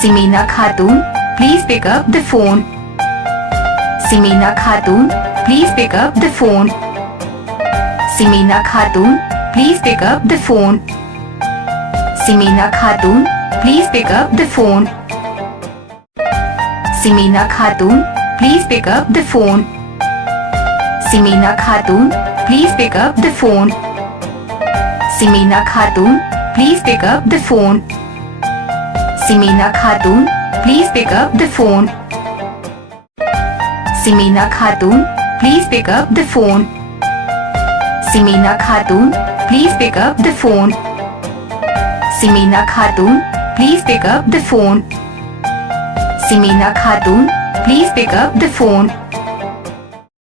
Simina Khatun, please pick up the phone. Simina Khatun, please pick up the phone. Simina Khatun, please pick up the phone. Simina Khatun, please pick up the phone. Simina Khatun, please pick up the phone. Simina Khatun, please pick up the phone. Simina Khatun, please pick up the phone. Simina Khatun, please pick up the phone. Simina Khatun, please pick up the phone. Simina Khatun, please pick up the phone. Simina Khatun, please pick up the phone. Simina Khatun, please pick up the phone.